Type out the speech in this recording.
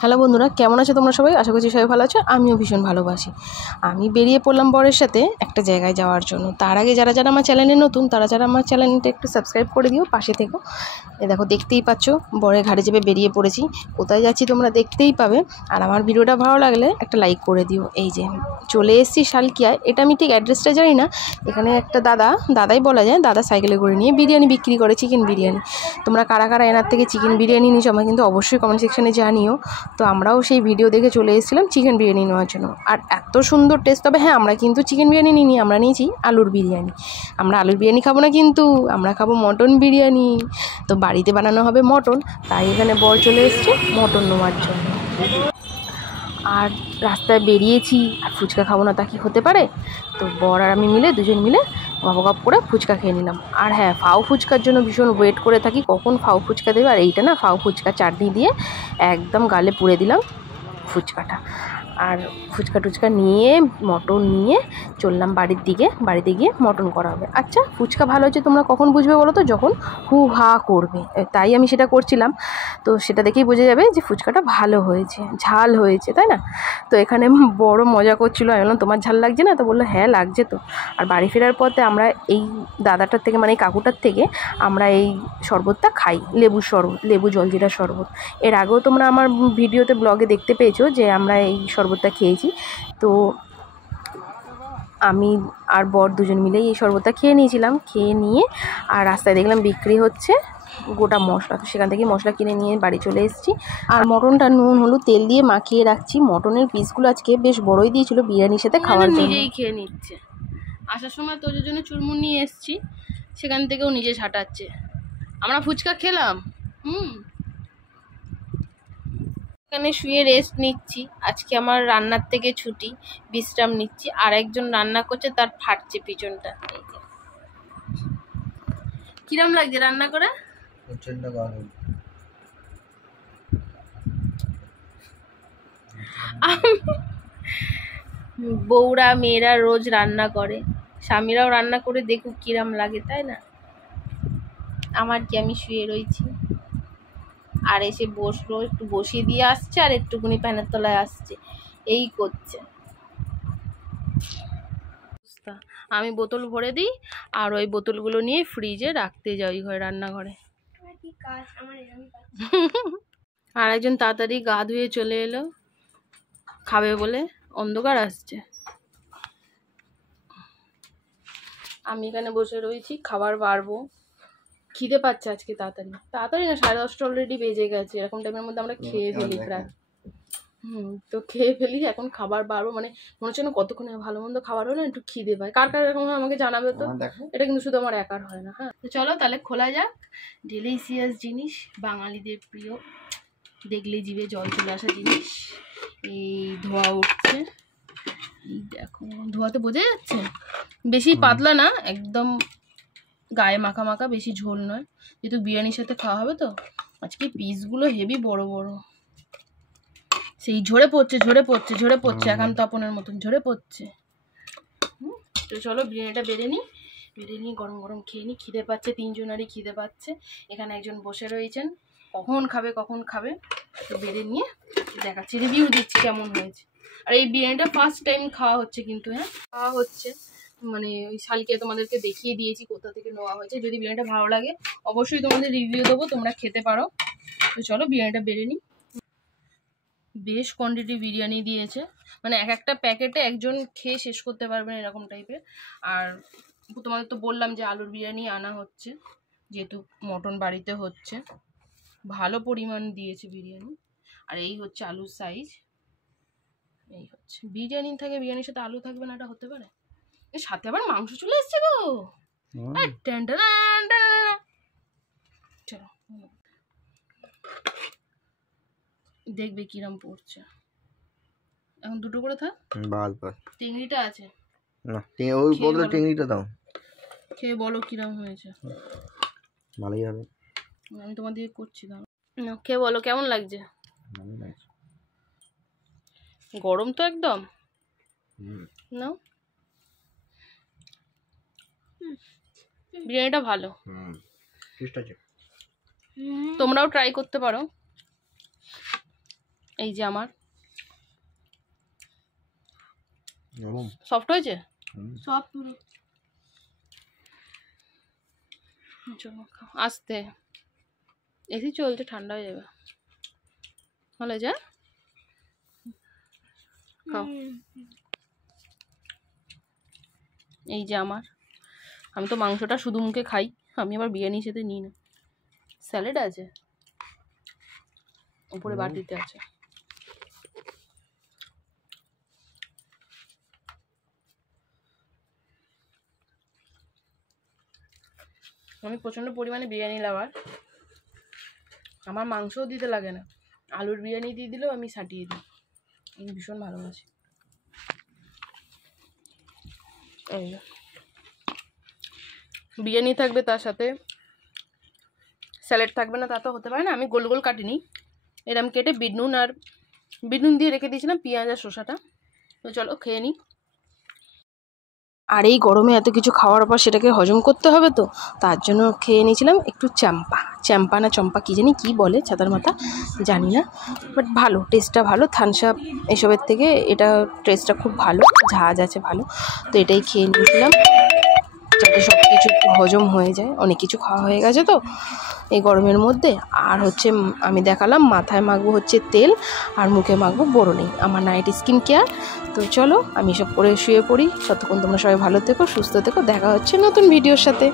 Hello বন্ধুরা, কেমন আছো তোমরা সবাই? আশা করছি সবাই ভালো আছো। আমিও ভীষণ ভালোবাসি। আমি বেরিয়ে পড়লাম বরের সাথে একটা জায়গায় যাওয়ার জন্য। তার আগে যারা যারা আমার চ্যানেলে নতুন তারা যারা আমার চ্যানেলটা একটু সাবস্ক্রাইব করে দিও, পাশে থেকো। এ দেখো, দেখতেই পাচ্ছ বরের ঘাড়ে চেপে বেরিয়ে পড়েছি। কোথায় যাচ্ছি তোমরা দেখতেই পাবে। আর আমার ভিডিওটা ভালো লাগলে একটা লাইক করে দিও। এই যে চলে এসেছি শালকিয়ায়। এটা আমি ঠিক অ্যাড্রেসটা জানি না। এখানে একটা দাদাই বলা যায়, দাদা সাইকেলে করে নিয়ে বিরিয়ানি বিক্রি করে, চিকেন বিরিয়ানি। তোমরা কারা কারা এনার থেকে চিকেন বিরিয়ানি নিয়েছো আমাকে কিন্তু অবশ্যই কমেন্ট সেকশনে জানিও। তো আমরাও সেই ভিডিও দেখে চলে এসেছিলাম চিকেন বিরিয়ানি নেওয়ার জন্য। আর এত সুন্দর টেস্ট। তবে হ্যাঁ, আমরা কিন্তু চিকেন বিরিয়ানি নিইনি, আমরা নিয়েছি আলুর বিরিয়ানি। আমরা আলুর বিরিয়ানি খাবো না, কিন্তু আমরা খাবো মটন বিরিয়ানি। তো বাড়িতে বানানো হবে মটন, তাই এখানে বর চলে এসছে মটন নেওয়ার জন্য। আর রাস্তায় বেরিয়েছি, আর ফুচকা খাবো না তা কি হতে পারে? তো বর আর আমি মিলে দুজন মিলে গপ করে ফুচকা খেয়ে নিলাম। আর হ্যাঁ, ফাও ফুচকার জন্য ভীষণ ওয়েট করে থাকি, কখন ফাও ফুচকা দেবে। আর এইটা না, ফাও ফুচকা চাটনি দিয়ে একদম গালে পুড়ে দিলাম ফুচকাটা। আর ফুচকা টুচকা নিয়ে মটন নিয়ে চললাম বাড়ির দিকে। বাড়িতে গিয়ে মটন করা হবে। আচ্ছা, ফুচকা ভালো হচ্ছে তোমরা কখন বুঝবে বলো তো? যখন হু হা করবে। তাই আমি সেটা করছিলাম। তো সেটা দেখেই বোঝা যাবে যে ফুচকাটা ভালো হয়েছে, ঝাল হয়েছে, তাই না? তো এখানে বড় মজা করছিল। আমি বললাম, তোমার ঝাল লাগছে না? তো বললো, হ্যাঁ লাগছে তো। আর বাড়ি ফেরার পথে আমরা এই দাদাটার থেকে, মানে এই কাকুটার থেকে আমরা এই শরবতটা খাই, লেবুর শরবত, লেবু জলজিরা শরবত। এর আগেও তোমরা আমার ভিডিওতে ব্লগে দেখতে পেয়েছো যে আমরা এই শরবতটা খেয়েছি। তো আমি আর বর দুজন মিলেই এই শরবতটা খেয়ে নিয়েছিলাম। খেয়ে নিয়ে আর রাস্তায় দেখলাম বিক্রি হচ্ছে গোটা মশলা। তো সেখান থেকে মশলা কিনে নিয়ে বাড়ি চলে এসেছি। আর মটনটা নুন হলুদ তেল দিয়ে মাখিয়ে রাখছি। মটনের পিসগুলো আজকে বেশ বড়ই দিয়েছিল বিরিয়ানির সাথে খাওয়ার জন্য। নিজেই খেয়ে নিচ্ছে। আসার সময় তোর জন্য চুরমুর নিয়ে এসেছি, সেখান থেকেও নিজে ছাটাচ্ছে। আমরা ফুচকা খেলাম, এখানে শুয়ে রেস্ট নিচ্ছি। আজকে আমার রান্নার থেকে ছুটি, বিশ্রাম নিচ্ছি। আর একজন রান্না করছে, তার ফাটছে পিছনটা। কিরম লাগছে রান্না করে? প্রচন্ড গরম। বউরা মেয়েরা রোজ রান্না করে, স্বামীরাও রান্না করে দেখুক কিরম লাগে, তাই না? আমার কি, আমি শুয়ে রয়েছি, আর এসে বসলো, একটু বসিয়ে দিয়ে আসছে, আর একটুকুনি ফ্যানের তলায় আসছে, এই করছে। আমি বোতল ভরে দিই, আর ওই বোতলগুলো নিয়ে ফ্রিজে রাখতে যাই ঘরে, রান্নাঘরে। আর একজন তাড়াতাড়ি গা ধুয়ে চলে এলো খাবে বলে, অন্ধকার আসছে। আমি এখানে বসে রয়েছি, খাবার বাড়বো। খিদে পাচ্ছে আজকে তাড়াতাড়ি না, 10:30 অলরেডি বেজে গেছে। এরকম টাইমের মধ্যে আমরা খেয়ে ফেলি প্রায়। তো খেয়ে ফেলি, এখন খাবার বাড়বো। মানে মনে হচ্ছে না কতক্ষণে ভালো মন্দ খাবার হলে একটু খিদে পায়। কার কার এরকম আমাকে জানাবে তো। এটা কিন্তু শুধু আমার একার হয় না। হ্যাঁ, তো চলো তাহলে খোলা যাক। ডেলিশিয়াস জিনিস, বাঙালিদের প্রিয়, দেখলে জিভে জল চলে আসা জিনিস। এই ধোয়া উঠছে, এই দেখো, ধোয়াতে বোঝা যাচ্ছে। বেশি পাতলা না, একদম গায়ে মাখা মাখা, বেশি ঝোল নয়, যেহেতু বিরিয়ানির সাথে খাওয়া হবে। তো আজকে পিসগুলো হেভি বড় বড়, সেই ঝরে পড়ছে এখন তপনের মতন ঝরে পড়ছে। তো চলো বিরিয়ানিটা বেড়ে নিই, গরম গরম খেয়ে নিই। খিদে পাচ্ছে, তিনজনেরই খিদে পাচ্ছে। এখানে একজন বসে রয়েছেন, কখন খাবে। তো বেড়ে নিয়ে দেখাচ্ছি, রিভিউ দিচ্ছি কেমন হয়েছে। আর এই বিরিয়ানিটা ফার্স্ট টাইম খাওয়া হচ্ছে, কিন্তু হ্যাঁ খাওয়া হচ্ছে, মানে ওই শালকে তোমাদেরকে দেখিয়ে দিয়েছি কোথা থেকে নেওয়া হয়েছে। যদি বিরিয়ানিটা ভালো লাগে অবশ্যই তোমাদের রিভিউ দেবো, তোমরা খেতে পারো। তো চলো বিরিয়ানিটা বেড়ে নিই। বেশ কোয়ান্টিটি বিরিয়ানি দিয়েছে, মানে এক একটা প্যাকেটে একজন খেয়ে শেষ করতে পারবেন, এরকম টাইপের। আর তোমাদের তো বললাম যে আলুর বিরিয়ানি আনা হচ্ছে, যেহেতু মটন বাড়িতে হচ্ছে। ভালো পরিমাণ দিয়েছে বিরিয়ানি। আর এই হচ্ছে আলুর সাইজ, এই হচ্ছে বিরিয়ানি। থাকে বিরিয়ানির সাথে আলু থাকবে না, এটা হতে পারে? এর সাথে আবার মাংস চলে এসছে গো। চলো দেখবে কিরম পড়ছে। এখন দুটো করে থাক, চিংড়িটা আছে না, ওই বদলে চিংড়িটা দাও, খেয়ে বলো কিরম হয়েছে। ভালোই হবে, আমি তোমার দিকে করছি, দাও না, খেয়ে বলো কেমন লাগছে। গরম তো একদম না, বিরিয়ানিটা ভালো, তোমরাও ট্রাই করতে পারো। এই যে আমার সফট হয়েছে, সফট পুরো। আস্তে এসি চলছে, ঠান্ডা হয়ে যাবে। ভালো যা খাও। এই যে আমার, আমি তো মাংসটা শুধু মুখে খাই, আমি আবার বিরিয়ানির সাথে নিই না। স্যালাড আছে উপরে, বাটিতে আছে। আমি প্রচণ্ড পরিমাণে বিরিয়ানি লাভার, আমার মাংসও দিতে লাগে না, আলুর বিরিয়ানি দিয়ে দিলেও আমি সাটিয়ে দিই, আমি ভীষণ ভালোবাসি। এই বিরিয়ানি থাকবে, তার সাথে স্যালাড থাকবে না তা তো হতে পারে না। আমি গোল গোল কাটিনি, এরম কেটে বিট নুন দিয়ে রেখে দিয়েছিলাম, পেঁয়াজ আর শসাটা। তো চলো খেয়ে নিই। আর এই গরমে এত কিছু খাওয়ার পর সেটাকে হজম করতে হবে, তো তার জন্য খেয়ে নিয়েছিলাম একটু চ্যাম্পা না চম্পা কী জানি কী বলে, ছাতার মাথা জানি না, বাট ভালো, টেস্টটা ভালো। থামস আপ এসবের থেকে এটা টেস্টটা খুব ভালো, ঝাঁজ আছে ভালো। তো এটাই খেয়ে নিয়েছিলাম যাতে সব কিছু একটু হজম হয়ে যায়, অনেক কিছু খাওয়া হয়ে গেছে তো এই গরমের মধ্যে। আর হচ্ছে আমি দেখালাম মাথায় মাখবো হচ্ছে তেল, আর মুখে মাখবো বোরোলিন, আমার নাইট স্কিন কেয়ার। তো চলো আমি সব করে শুয়ে পড়ি, ততক্ষণ তোমরা সবাই ভালো থেকো, সুস্থ থেকো, দেখা হচ্ছে নতুন ভিডিওর সাথে।